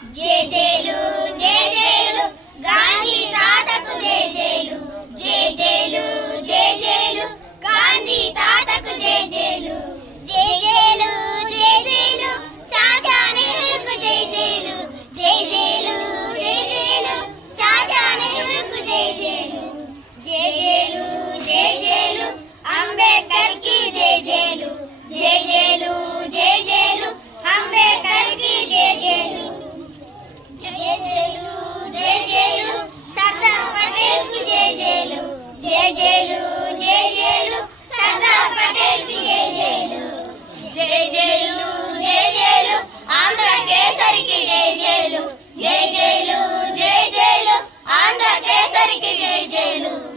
జై జైలు జై గాంధీ తాతకు జై జైలు జై గాంధీ తాతకు జై జైలు జై చాచా నెహ్రూకు జై జైలు జై చాచా నెహ్రూకు కేసరికి జై జైలు. జై జైలు జై జైలు. ఆంధ్ర కేసరికి జై జైలు.